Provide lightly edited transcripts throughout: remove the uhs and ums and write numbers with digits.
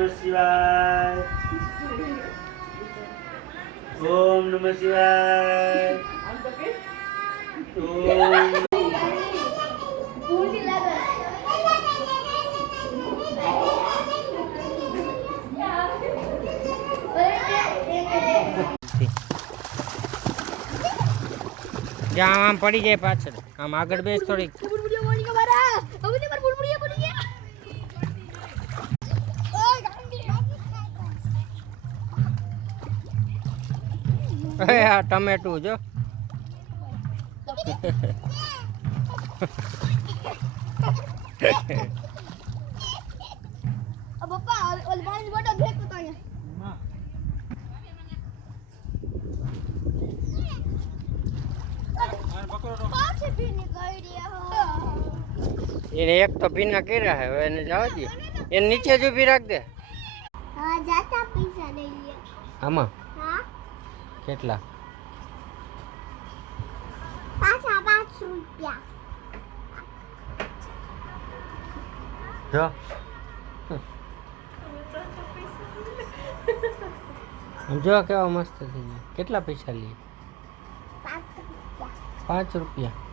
नमः शिवाय। ओम नमः शिवाय। ओम જ્યાં આમ પડી જાય પાછળ આમ આગળ બેસ થોડીક આ ટમેટું જો પપ્પા ઓલ પાણી બોટલ ફેંકતો તો એને એક તો ભીના કર્યા હે હવે એને જવા દે એને નીચે જ ઊભી રાખ દે હા જાતા પૈસા લઈએ આમાં હા કેટલા પાછા 5 રૂપિયા જો જો કેવા મસ્ત થઈ ગયા કેટલા પૈસા લઈએ 5 રૂપિયા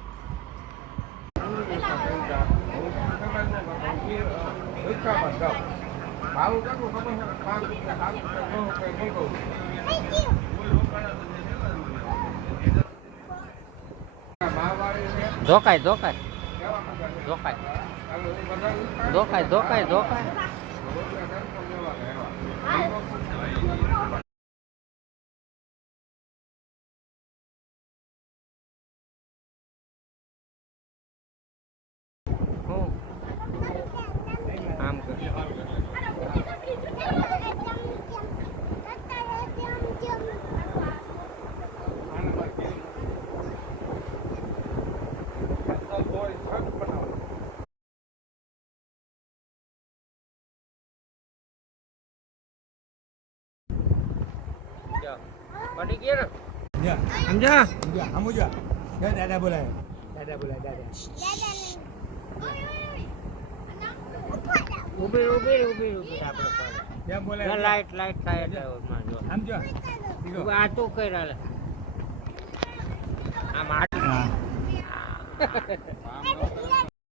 ધોકાય ધોકાય ધોકાય ધોકાય ધોકાય ધોકાય આમ કર પડી ગયા ને સમજા સમજા દાદા બોલાય દાદા ઉભી ઉભી ઉભી ઉભી આપણે ત્યાં બોલાય લાઈટ લાઈટ લાઈટ સમજો આ તું કર્યા આમ